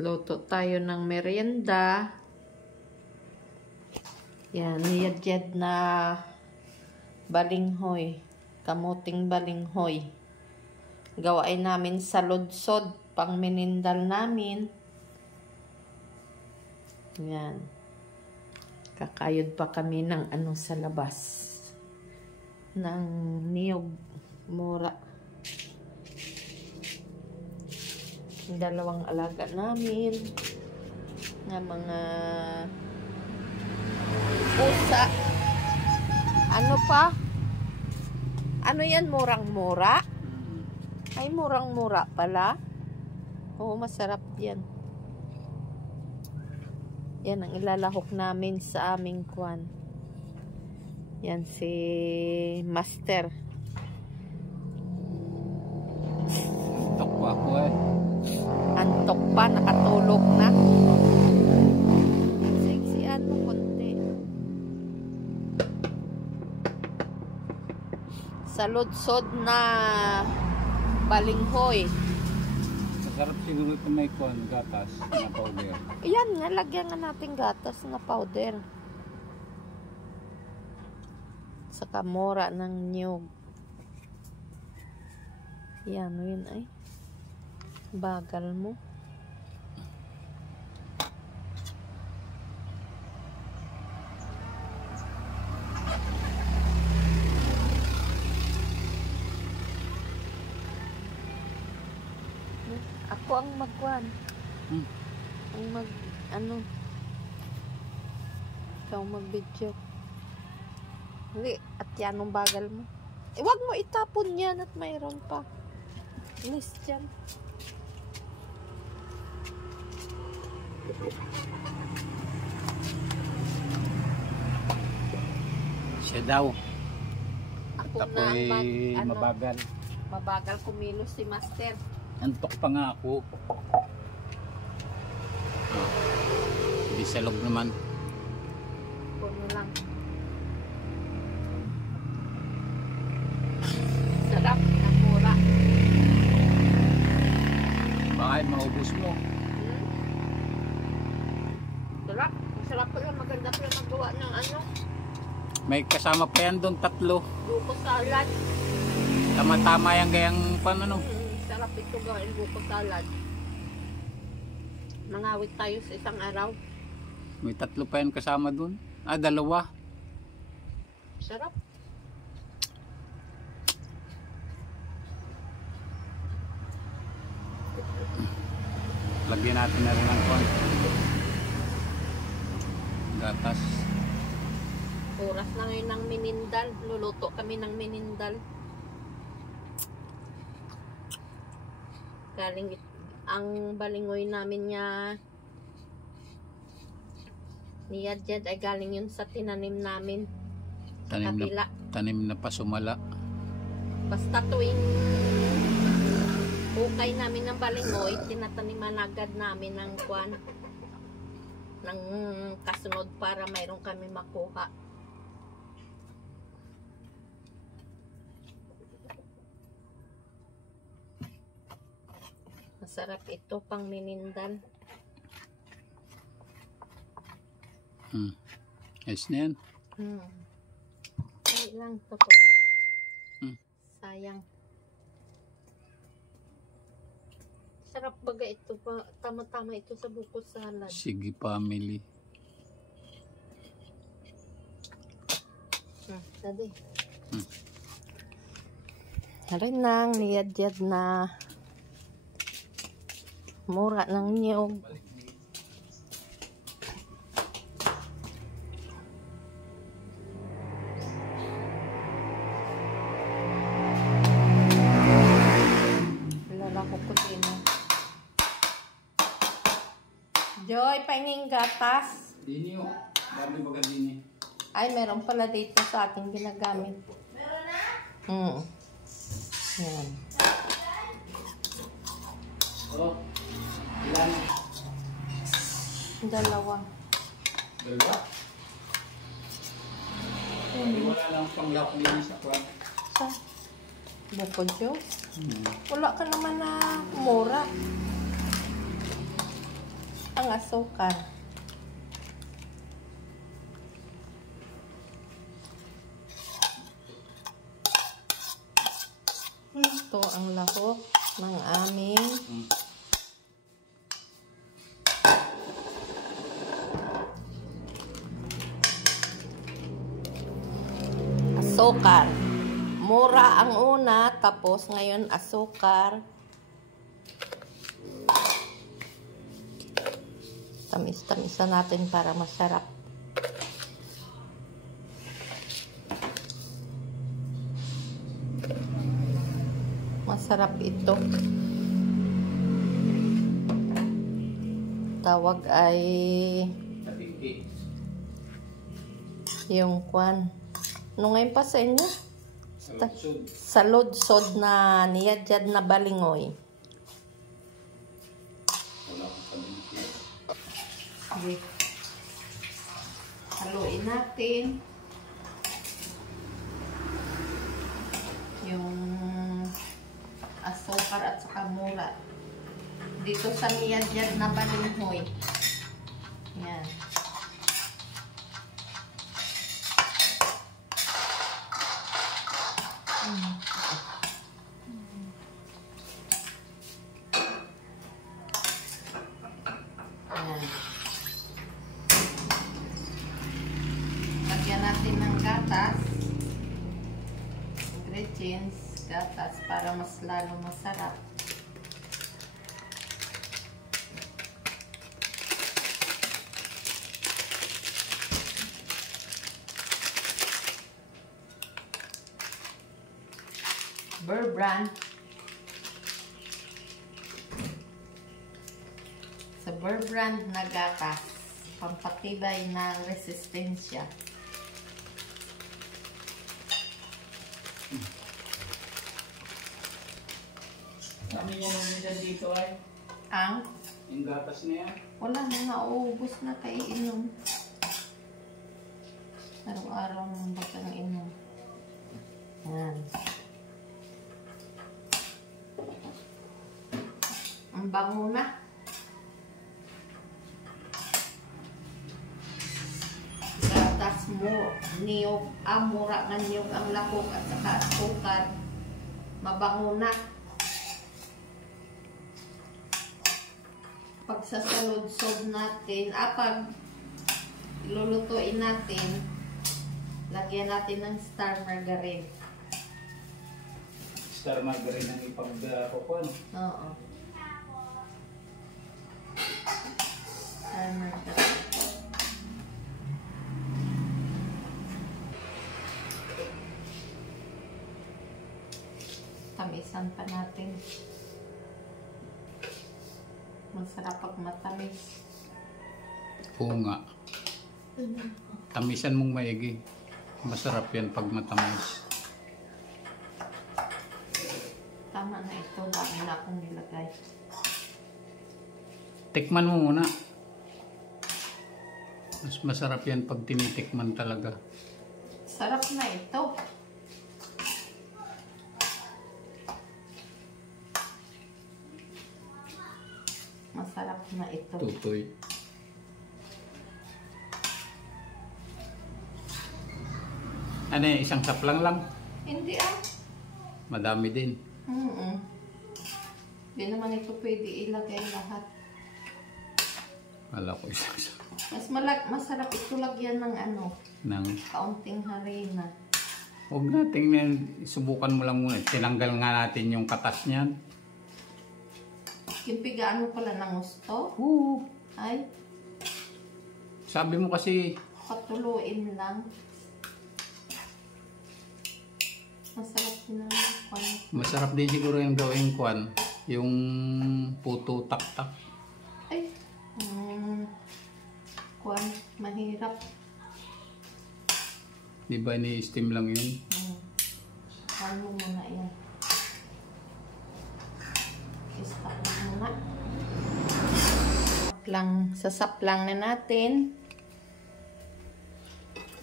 Luto tayo ng merienda. Yan, niyadjad na balinghoy. Kamuting balinghoy. Gawain namin sa ludsod, pang menindal namin. Yan. Kakayod pa kami ng ano sa labas. Ng niyog. Mura. Dalawang alaga namin. Nga mga pusa. Ano pa? Ano yan? Murang-mura? Ay, murang-mura pala. Oo, masarap yan. Yan ang ilalahok namin sa aming kwan. Yan si Master. Antok pa ako eh. Antok pa, nakatulog na. Siksian mo konti. Sa ludsod na balinghoy. Masarap siguro ito may gatas na powder. Yan, nalagyan nga natin gatas na powder. Sa kamora ng niyog. Yan, yun ay. Bagal mo. Ako ang magwan. Ang ano. Ikaw mag-video. Hindi, at yan ang bagal mo. Eh, wag mo itapon yan at mayroon pa. Inis dyan. Siya daw. Ako At na ako'y mabagal. Mabagal kumilos si Master. Antok pa nga ako. Hindi salog naman. Puno lang. Sarap na mura. Bakit maubos mo? Sarap. Masarap ko lang. Maganda ko lang magawa ng ano. May kasama pa yan doon, 3. Buko salad. Tama-tama yung gayang ano. Sarap ito gawin buko salad. Mangawit tayo sa isang araw. May 3 pa yan kasama doon. 2. Sarap. Lagyan natin na rin ng gatas. Oras na ngayon ng menindal. Luluto kami ng menindal. Galing ang balingoy namin niya ni Yadjad ay galing yun sa tinanim namin sa kabila. Tanim na pasumala. Basta tuwing hukay namin ng balingoy, tinataniman agad namin ng kwan ng kasunod para mayroon kami makuha. Masarap ito pang menindal. Ayos na yan. Ay lang ito po. Sayang. Sarap baga ito pa. Tama-tama ito sa buko salad. Sige, family. Dadi. Harin nang niyadjad na mura ng niyog. Lalako ko din. Joy, pahinging gatas. Dini o. Dami baga dini. Ay, meron pala dito sa ating ginagamit. Meron na? Yan. Oh. Ilan? 2. Dalawa? Wala lang panglap din sa kwan. Sa buko Diyos? Wala ka naman na mura. ang asukar. Ito ang lahok ng aming asukar. Mura ang una, tapos ngayon asukar. Tamis-tamisan natin para masarap. Masarap ito. Tawag ay yung kwan. Ano ngayon pa sa inyo? Saludsod na niyadjad na balingoy. Okay. Haluin natin yung asukar at saka mura dito sa niyadjad na balingoy. Yan. Ayan. Lagyan natin ng gatas. Ingredients, gatas para mas lalo masarap. Bear Brand. Sa Bear Brand na gatas, pampatibay ng resistensya. Kami yan ang nila dito ay. Ang? Yung gatas na yan. Wala na, nauubos na kay inom. Araw-araw ng batang inom. Yan. Ang bango na. Gatas mo, niyog, mura nga niyog ang lahok at saka asukar. Mabango na. Pag sasaludsod natin, pag lulutuin natin, lagyan natin ng star margarine. Star margarine ang ipagkakupon. Oo. Star margarine. Tamisan pa natin. Masarap pag matamis. Oo nga. Tamisan mong maigi. Masarap yan pag matamis. Tama na ito. Dami na akong nilagay. Tikman mo muna. Mas masarap yan pag tinitikman talaga. Sarap na ito. Masarap na ito. Tutoy. Ano yan? Isang saplang lang? Hindi Madami din. Hindi naman ito pwede ilagay lahat. Wala ko isang saplang. Masarap ito lagyan ng kaunting harina. Huwag natin subukan mo lang muna. Tinanggal nga natin yung katas niyan. Kimpigaan mo pala ng gusto? Oo. Ay, Sabi mo kasi, patuluin lang. Masarap din ang kwan. masarap din siguro yung gawing kwan. Yung puto tak-tak. Ay, kwan, mahirap. Di ba ni-steam lang yun? Kwan mo muna yan. I-stop mo muna. Sasaplang na natin.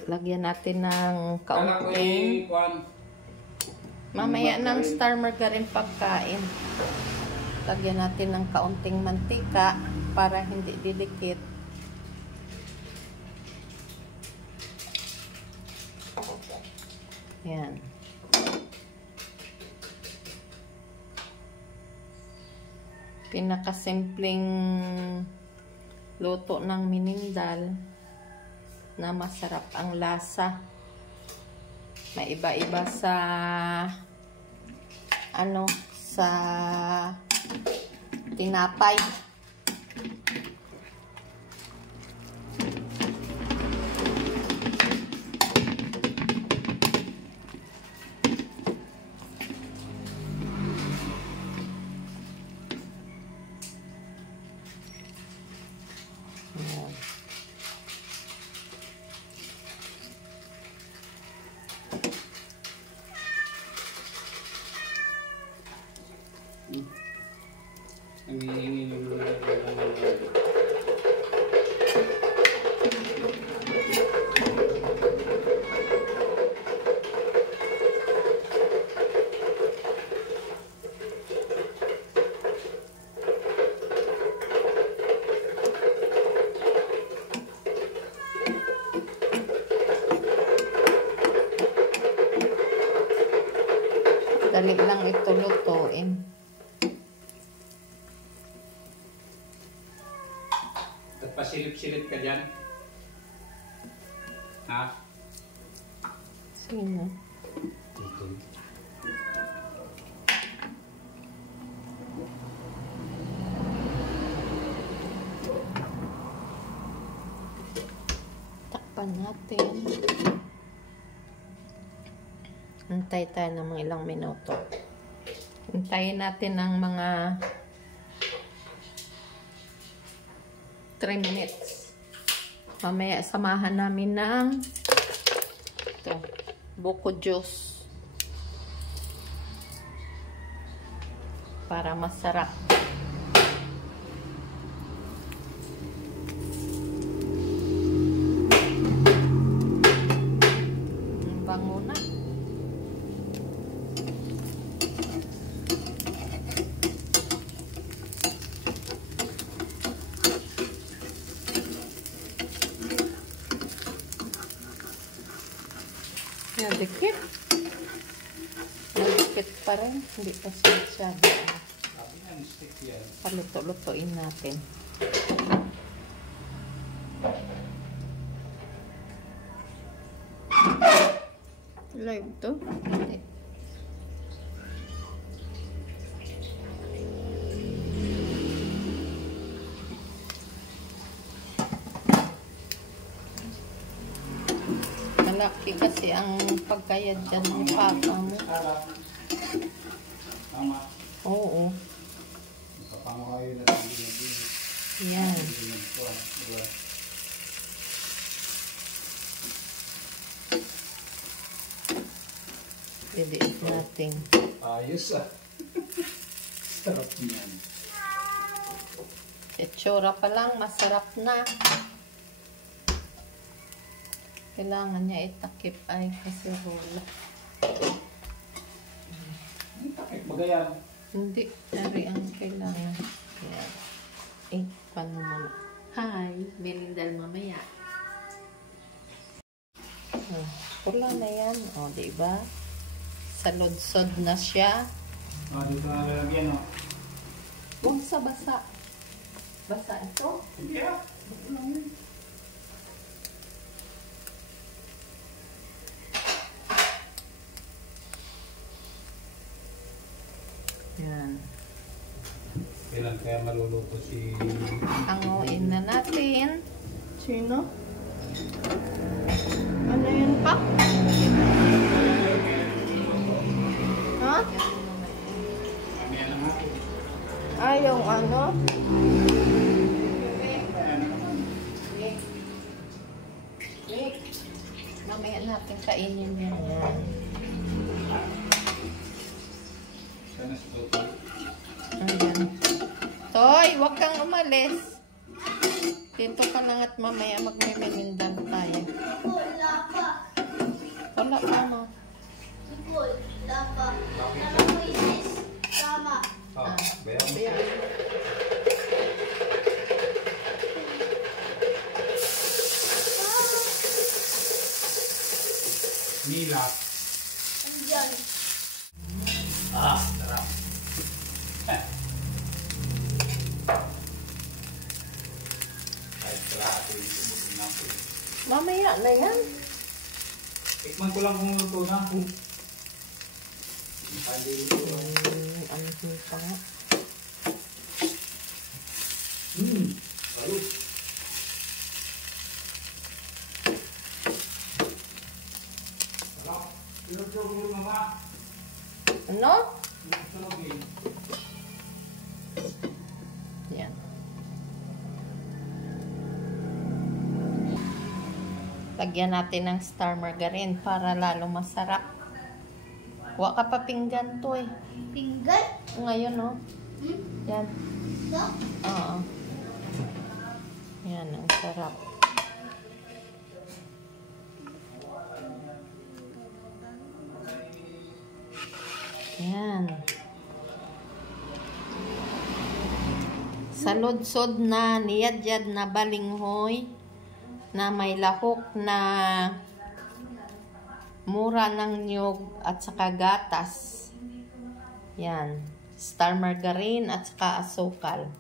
Lagyan natin ng kaunting. kwan. Mamaya ng star margarine pagkain. Lagyan natin ng kaunting mantika para hindi didikit. Yan. Pinakasimpleng luto ng minindal na masarap ang lasa. May iba-iba sa sa tinapay. Dali lang ito lutuin. Pasilip-silip ka dyan. Ha? Sino? Takpan natin. Hintay tayo ng mga ilang minuto. Hintayin natin ng mga 3 minutes. Mamaya samahan namin ng ito, buko juice para masarap. Ang bango na. Nadikit. Nadikit pa rin. Hindi pa siya. Paluto-lutuin natin. Live to? Hindi. Malaki kasi ang pagkayad dyan ng papa mo. Tama. Oo. Kapangayo na tayo din. Yan. Pidiit natin. Ayos ah. Sarap niyan. Itsura pa lang, masarap na. Kailangan niya itakip ay kaserola. Takip ba yan? Hindi, nari ang kailangan. Kaya, paano mo? Hi, melindal mamaya. Pula na yan. O, diba? Salod-sod na siya. Dito na lalagyan o. Huwag sa basa. Basa ito? Hindi ah. Yan. Kailan kaya maluluto si... Hanguin na natin. Sino? Ano yun pa? Ha? Ay, yung ano? Mamaya natin kainin yan. Sana si Toto. Ayan. Toy, huwag kang umalis. Dito ka lang at mamaya magme-melindan tayo. Wala pa. Wala pa, no? Wala pa. Tama mo isis. Tama. Oh, bayaran mo. Bayaran. Nilak. Andiyan. Sarap. Kahit kalahati yung tumutin natin. Mamaya na yan. Tikman ko lang kung luto na. Hindi luto na. Ano pa nga? Ayos. Sarap. Pinagsawa mo mama. Ano? Pinagsawa mo. Yan. Lagyan natin ng star margarine para lalo masarap. Huwag ka pa pinggan to eh. Pinggan? Ngayon oh. Yan. Ito? Oo. Yan, ang sarap. Yan. Saludsod na niyadyad na balinghoy na may lahok na mura ng niyog at saka gatas. Yan. Star margarine at saka asukal.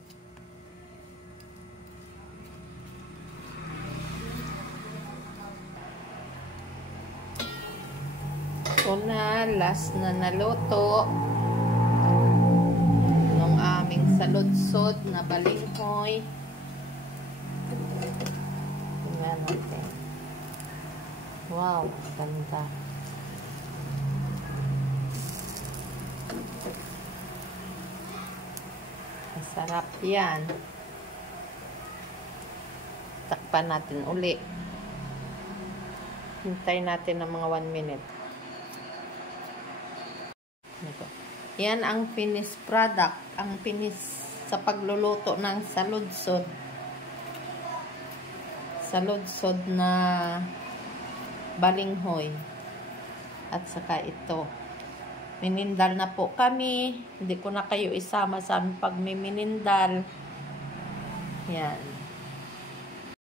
Ito na, last na naluto ng aming saludsod na balinghoy. Tingnan natin. Wow, ganda. Masarap yan. Takpan natin uli. Hintay natin ng mga 1 minute. Ito. Yan ang finished product. Ang finished sa pagluluto ng saludsod. Saludsod na balinghoy. At saka ito. Minindal na po kami. Hindi ko na kayo isama sa pagmiminindal. Yan.